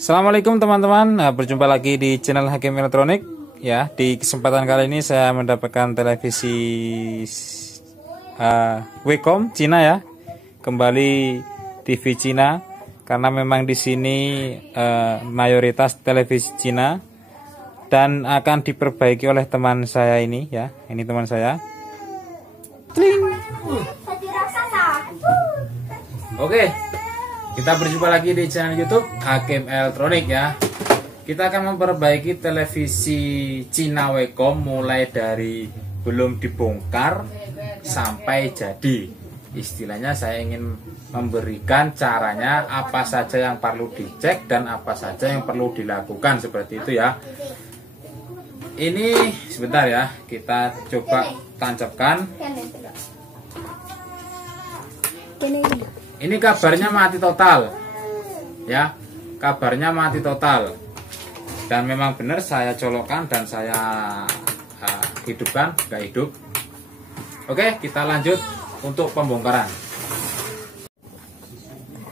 Assalamualaikum teman-teman, berjumpa lagi di channel Hakim Elektronik. Ya, di kesempatan kali ini saya mendapatkan televisi Wacom Cina ya, kembali TV Cina, karena memang di sini mayoritas televisi Cina dan akan diperbaiki oleh teman saya ini ya. Ini teman saya. Tling. Oke. Kita berjumpa lagi di channel YouTube Hakim Elektronik ya. Kita akan memperbaiki televisi Cina Wacom mulai dari belum dibongkar sampai jadi. Istilahnya saya ingin memberikan caranya apa saja yang perlu dicek dan apa saja yang perlu dilakukan, seperti itu ya. Ini sebentar ya, kita coba tancapkan. Ini kabarnya mati total ya, kabarnya mati total, dan memang benar saya colokkan dan saya hidupkan, nggak hidup. Oke, kita lanjut untuk pembongkaran.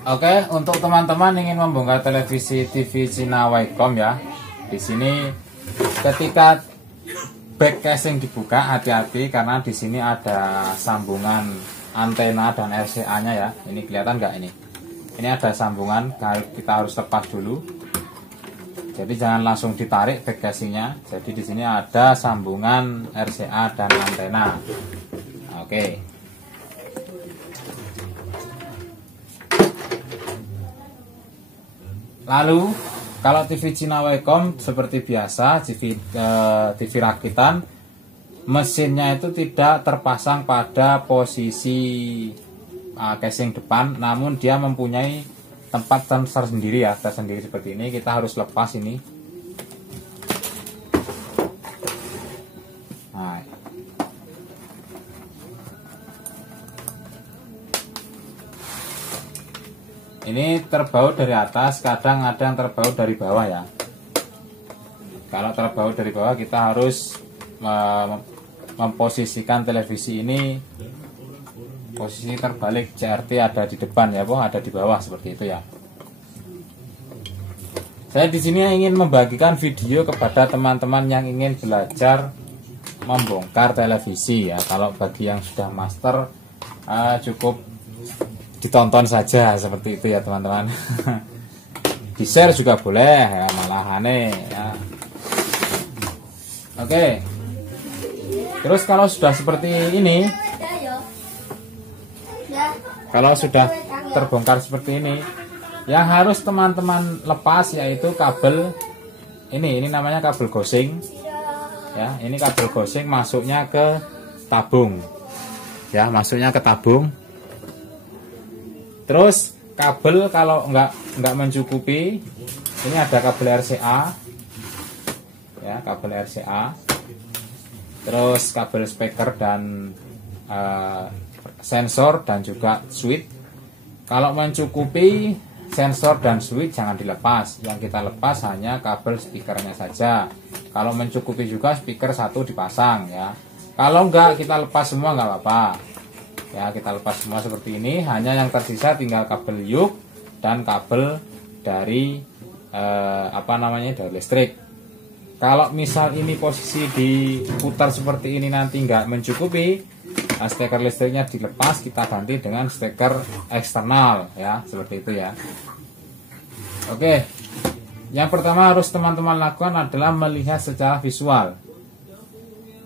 Oke, untuk teman-teman ingin membongkar televisi TV Cina Wacom ya, di sini ketika back casing dibuka, hati-hati karena di sini ada sambungan antena dan RCA-nya ya. Ini kelihatan nggak ini? Ini ada sambungan, kita harus lepas dulu. Jadi jangan langsung ditarik back casingnya. Jadi di sini ada sambungan RCA dan antena. Oke. Lalu kalau TV Cina Wacom seperti biasa, TV rakitan, mesinnya itu tidak terpasang pada posisi casing depan, namun dia mempunyai tempat tersendiri ya, tersendiri seperti ini. Kita harus lepas ini. Nah, ini terbaut dari atas, kadang ada yang terbaut dari bawah ya. Kalau terbaut dari bawah, kita harus memposisikan televisi ini posisi terbalik, CRT ada di depan ya, ada di bawah, seperti itu ya. Saya di sini ingin membagikan video kepada teman-teman yang ingin belajar membongkar televisi ya. Kalau bagi yang sudah master cukup ditonton saja, seperti itu ya teman-teman. Di share juga boleh ya, malah aneh ya. Oke. Terus kalau sudah seperti ini, kalau sudah terbongkar seperti ini, yang harus teman-teman lepas yaitu kabel ini namanya kabel gosing ya. Ini kabel gosing masuknya ke tabung ya, masuknya ke tabung. Terus kabel kalau nggak mencukupi, ini ada kabel RCA ya, kabel RCA. Terus kabel speaker dan sensor dan juga switch. Kalau mencukupi sensor dan switch jangan dilepas. Yang kita lepas hanya kabel speakernya saja. Kalau mencukupi juga speaker satu dipasang ya. Kalau enggak kita lepas semua nggak apa-apa. Ya, kita lepas semua seperti ini. Hanya yang tersisa tinggal kabel yuk dan kabel dari dari listrik. Kalau misal ini posisi diputar seperti ini nanti nggak mencukupi, steker listriknya dilepas, kita ganti dengan steker eksternal ya, seperti itu ya. Oke, yang pertama harus teman-teman lakukan adalah melihat secara visual.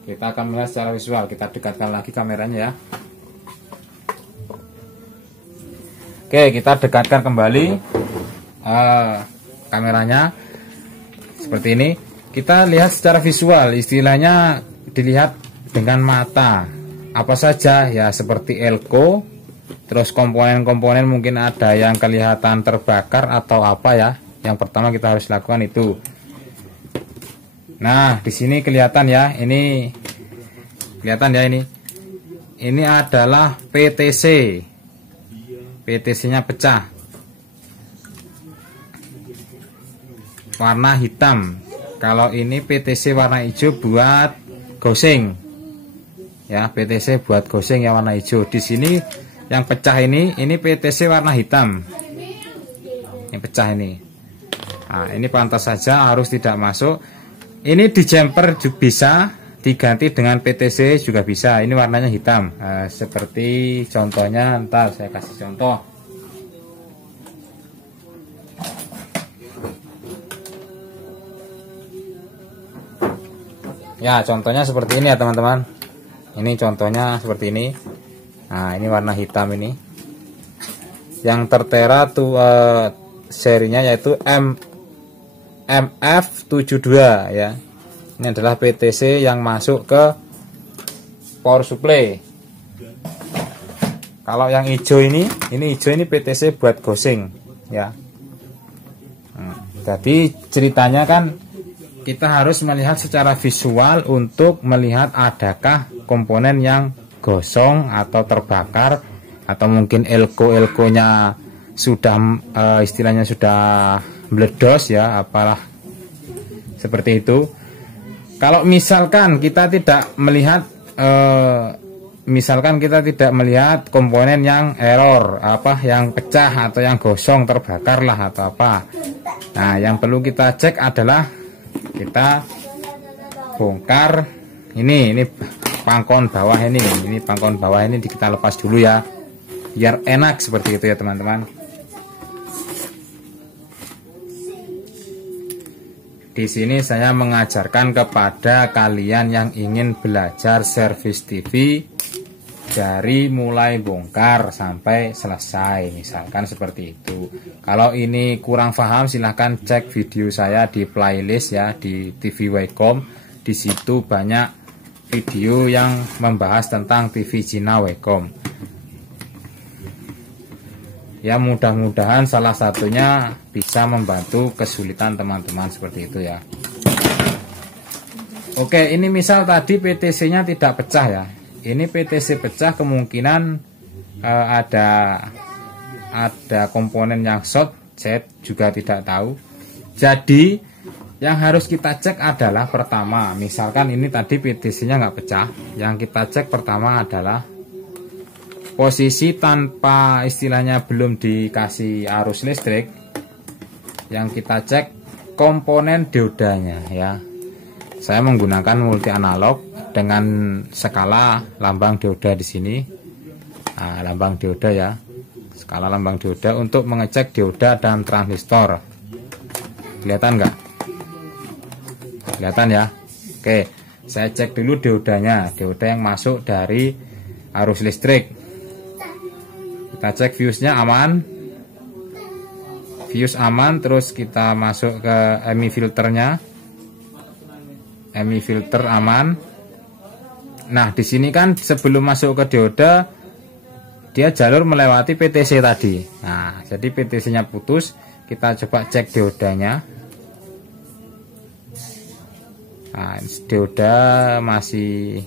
Kita akan melihat secara visual, kita dekatkan lagi kameranya ya. Oke, kita dekatkan kembali kameranya seperti ini. Kita lihat secara visual, istilahnya dilihat dengan mata. Apa saja ya, seperti elko. Terus komponen-komponen mungkin ada yang kelihatan terbakar atau apa ya. Yang pertama kita harus lakukan itu. Nah, di sini kelihatan ya, ini kelihatan ya ini. Ini adalah PTC. PTC-nya pecah. Warna hitam. Kalau ini PTC warna hijau buat gosing. Ya, PTC buat gosing ya, warna hijau. Di sini yang pecah ini PTC warna hitam. Ini pecah ini. Nah, ini pantas saja harus tidak masuk. Ini di jumper juga bisa, diganti dengan PTC juga bisa. Ini warnanya hitam. Seperti contohnya, ntar saya kasih contoh. Ya, contohnya seperti ini ya teman-teman. Ini contohnya seperti ini. Nah, ini warna hitam ini. Yang tertera tuh serinya yaitu MF72 ya. Ini adalah PTC yang masuk ke power supply. Kalau yang hijau ini hijau ini PTC buat gosing ya. Jadi ceritanya kan kita harus melihat secara visual untuk melihat adakah komponen yang gosong atau terbakar, atau mungkin elko-elkonya sudah istilahnya sudah meledos ya, apalah seperti itu. Kalau misalkan kita tidak melihat komponen yang error, yang pecah atau yang gosong, terbakar lah atau apa. Nah, yang perlu kita cek adalah kita bongkar ini pangkon bawah ini pangkon bawah ini kita lepas dulu ya, biar enak seperti itu ya teman-teman. Di sini saya mengajarkan kepada kalian yang ingin belajar servis TV dari mulai bongkar sampai selesai, misalkan seperti itu. Kalau ini kurang paham, silahkan cek video saya di playlist ya, di TV Wacom. Di situ banyak video yang membahas tentang TV Cina Wacom. Ya, mudah-mudahan salah satunya bisa membantu kesulitan teman-teman seperti itu ya. Oke, ini misal tadi PTC-nya tidak pecah ya. Ini PTC pecah, kemungkinan ada komponen yang short, saya juga tidak tahu. Jadi yang harus kita cek adalah pertama, misalkan ini tadi PTC-nya nggak pecah, yang kita cek pertama adalah posisi tanpa istilahnya belum dikasih arus listrik. Yang kita cek komponen diodanya ya. Saya menggunakan multi analog dengan skala lambang dioda di sini. Nah, lambang dioda ya. Skala lambang dioda untuk mengecek dioda dan transistor. Kelihatan nggak? Kelihatan ya. Oke, saya cek dulu diodanya, dioda yang masuk dari arus listrik. Kita cek fuse-nya aman, fuse aman. Terus kita masuk ke EMI filternya, EMI filter aman. Nah, di sini kan sebelum masuk ke dioda dia jalur melewati PTC tadi. Nah, jadi PTC-nya putus. Kita coba cek diodanya. Nah, dioda masih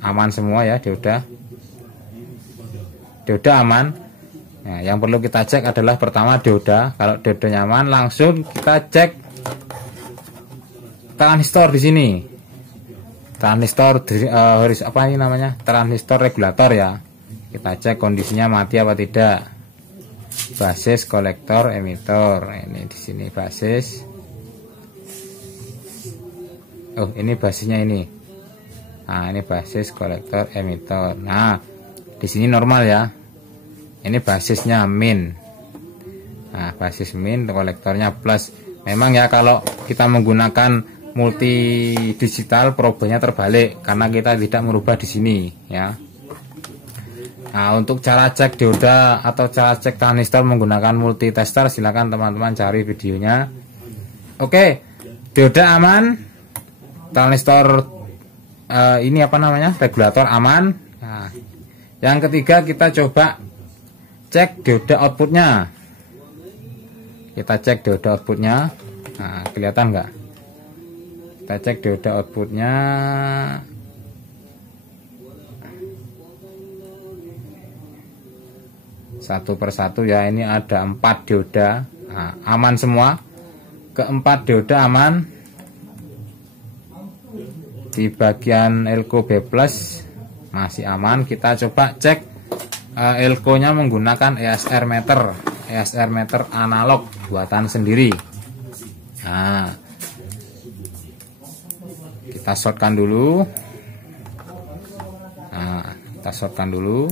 aman semua ya, dioda aman. Nah, yang perlu kita cek adalah pertama dioda. Kalau dioda nyaman, langsung kita cek transistor di sini. Transistor apa ini namanya? Transistor regulator ya. Kita cek kondisinya mati apa tidak. Basis, kolektor, emitor. Ini di sini basis. Oh, ini basisnya ini. Nah, ini basis, kolektor, emitor. Nah, di sini normal ya. Ini basisnya min. Nah, basis min, kolektornya plus. Memang ya kalau kita menggunakan multi digital problemnya terbalik karena kita tidak merubah di sini ya. Nah, untuk cara cek dioda atau cara cek transistor menggunakan multi tester, silakan teman-teman cari videonya. Oke, dioda aman. Transistor ini apa namanya, regulator aman. Nah, yang ketiga kita coba cek dioda outputnya. Kita cek dioda outputnya. Nah, kelihatan nggak? Kita cek dioda outputnya. Satu persatu ya. Ini ada 4 dioda. Nah, aman semua. Keempat dioda aman. Di bagian elko B+ masih aman. Kita coba cek elko nya menggunakan ESR meter. ESR meter analog buatan sendiri. Nah, kita shortkan dulu. Nah, kita shortkan dulu.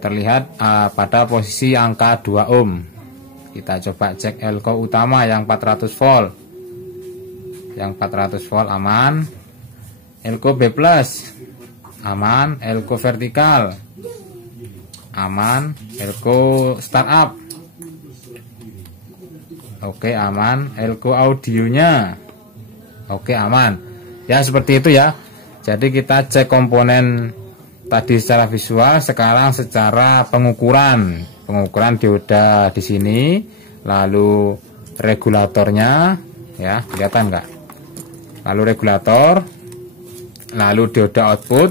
Terlihat pada posisi angka 2 ohm. Kita coba cek elko utama yang 400 volt. Yang 400 volt aman. Elko B+ aman. Elko vertikal aman. Elko startup oke aman. Elko audionya oke aman. Ya seperti itu ya. Jadi kita cek komponen tadi secara visual, sekarang secara pengukuran dioda di sini, lalu regulatornya ya, kelihatan nggak? Lalu regulator, lalu dioda output.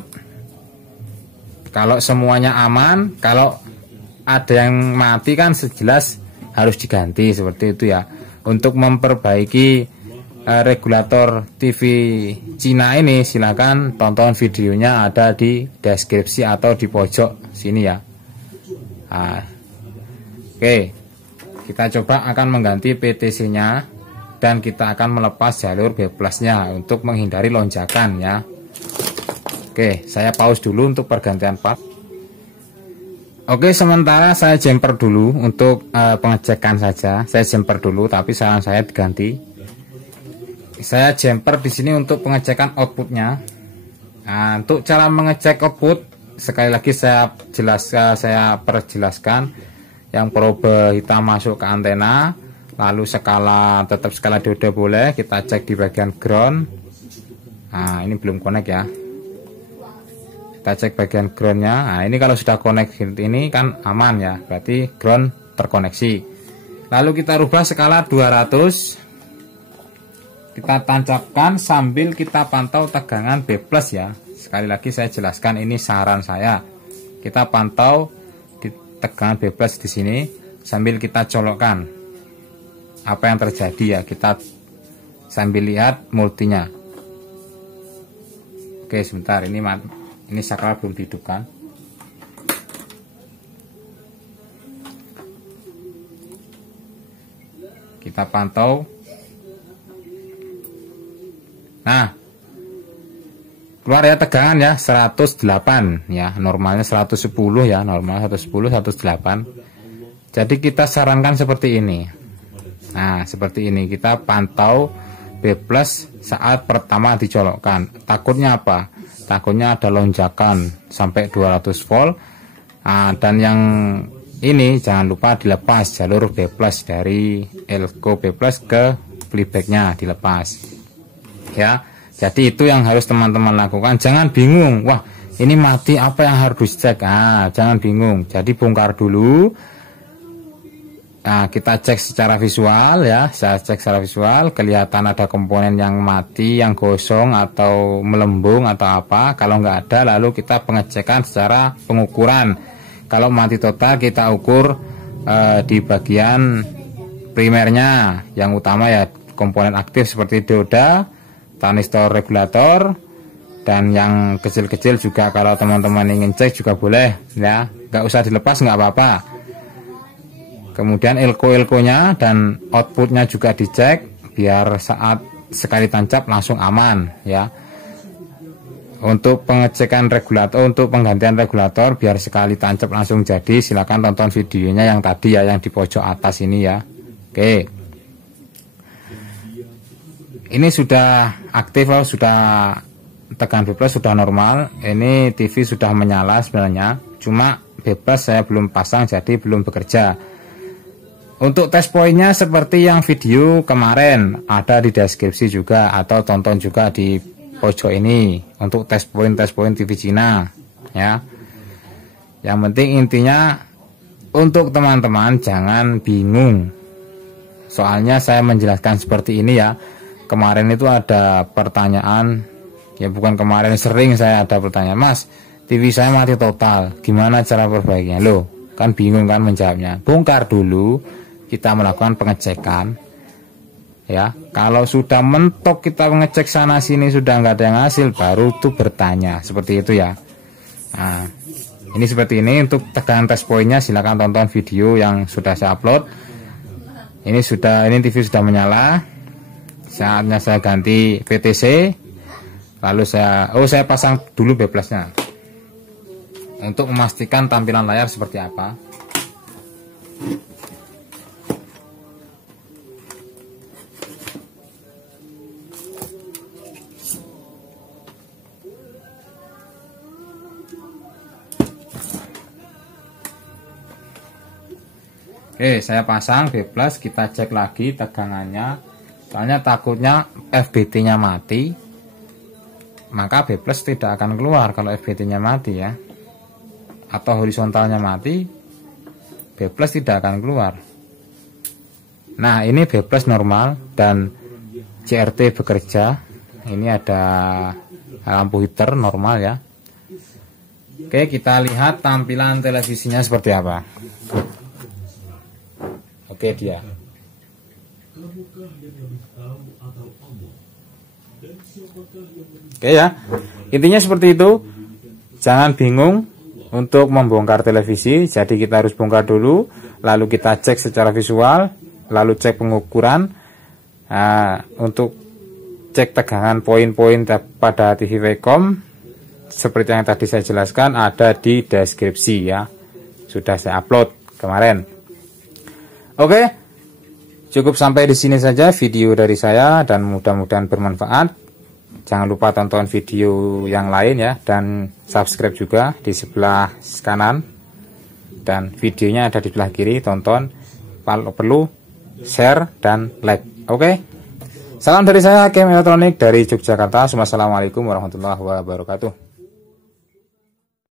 Kalau semuanya aman, kalau ada yang mati kan sejelas harus diganti seperti itu ya. Untuk memperbaiki regulator TV Cina ini, silakan tonton videonya, ada di deskripsi atau di pojok sini ya. Nah, oke, kita coba akan mengganti PTC nya dan kita akan melepas jalur B+ nya untuk menghindari lonjakan ya. Oke, saya pause dulu untuk pergantian part. Oke, sementara saya jumper dulu untuk pengecekan saja. Saya jumper dulu, tapi saran saya diganti. Saya jumper di sini untuk pengecekan outputnya. Nah, untuk cara mengecek output, sekali lagi saya perjelaskan. Yang probe hitam masuk ke antena, lalu skala tetap skala dioda boleh. Kita cek di bagian ground. Nah, ini belum connect ya. Kita cek bagian groundnya. Nah, ini kalau sudah connect ini kan aman ya, berarti ground terkoneksi. Lalu kita rubah skala 200. Kita tancapkan sambil kita pantau tegangan B+ ya. Sekali lagi saya jelaskan, ini saran saya. Kita pantau di tegangan B+ di sini sambil kita colokkan apa yang terjadi ya. Kita sambil lihat multinya. Oke, sebentar, ini sakral belum dihidupkan. Kita pantau. Nah, keluar ya tegangan ya 108 ya, normalnya 110 ya, normal 110 108. Jadi kita sarankan seperti ini. Nah, seperti ini kita pantau B+ saat pertama dicolokkan. Takutnya apa? Takutnya ada lonjakan sampai 200 volt. Nah, dan yang ini jangan lupa dilepas jalur B+ dari elko B+ ke playbacknya, dilepas ya. Jadi itu yang harus teman-teman lakukan. Jangan bingung, wah ini mati apa yang harus dicek. Jangan bingung. Jadi bongkar dulu. Nah, kita cek secara visual ya. Saya cek secara visual, kelihatan ada komponen yang mati, yang gosong atau melembung atau apa. Kalau nggak ada, lalu kita pengecekan secara pengukuran. Kalau mati total kita ukur di bagian primernya. Yang utama ya komponen aktif seperti dioda, transistor regulator, dan yang kecil-kecil juga kalau teman-teman ingin cek juga boleh ya, nggak usah dilepas, nggak apa-apa. Kemudian elko-elkonya dan outputnya juga dicek biar saat sekali tancap langsung aman ya. Untuk pengecekan regulator, untuk penggantian regulator biar sekali tancap langsung jadi, silakan tonton videonya yang tadi ya, yang di pojok atas ini ya. Oke, ini sudah aktif, sudah tegangan B+ sudah normal. Ini TV sudah menyala sebenarnya, cuma B+ saya belum pasang jadi belum bekerja. Untuk test pointnya seperti yang video kemarin ada di deskripsi juga, atau tonton juga di pojok ini untuk test point TV Cina ya. Yang penting intinya untuk teman-teman jangan bingung. Soalnya saya menjelaskan seperti ini ya. Kemarin itu ada pertanyaan, ya bukan kemarin, sering saya ada pertanyaan, Mas, TV saya mati total, gimana cara perbaikinya? Loh, kan bingung kan menjawabnya. Bongkar dulu, kita melakukan pengecekan ya. Kalau sudah mentok kita mengecek sana sini sudah nggak ada yang hasil, baru tuh bertanya seperti itu ya. Nah, Ini seperti ini. Untuk tegangan test pointnya silahkan tonton video yang sudah saya upload. Ini TV sudah menyala. Saatnya saya ganti VTC. Lalu saya pasang dulu B+-nya untuk memastikan tampilan layar seperti apa. Oke, saya pasang B+, kita cek lagi tegangannya. Soalnya takutnya FBT-nya mati, maka B+ tidak akan keluar kalau FBT-nya mati ya. Atau horizontalnya mati, B+ tidak akan keluar. Nah, ini B+ normal dan CRT bekerja. Ini ada lampu heater normal ya. Oke, kita lihat tampilan televisinya seperti apa. Oke, dia. Oke ya, intinya seperti itu. Jangan bingung untuk membongkar televisi. Jadi kita harus bongkar dulu, lalu kita cek secara visual, lalu cek pengukuran. Untuk cek tegangan poin-poin pada TV Vcom seperti yang tadi saya jelaskan ada di deskripsi ya. Sudah saya upload kemarin. Oke, cukup sampai di sini saja video dari saya dan mudah-mudahan bermanfaat. Jangan lupa tonton video yang lain ya, dan subscribe juga di sebelah kanan, dan videonya ada di sebelah kiri. Tonton, kalau perlu share dan like. Oke, salam dari saya, Hakim Elektronik dari Yogyakarta. Wassalamualaikum warahmatullahi wabarakatuh.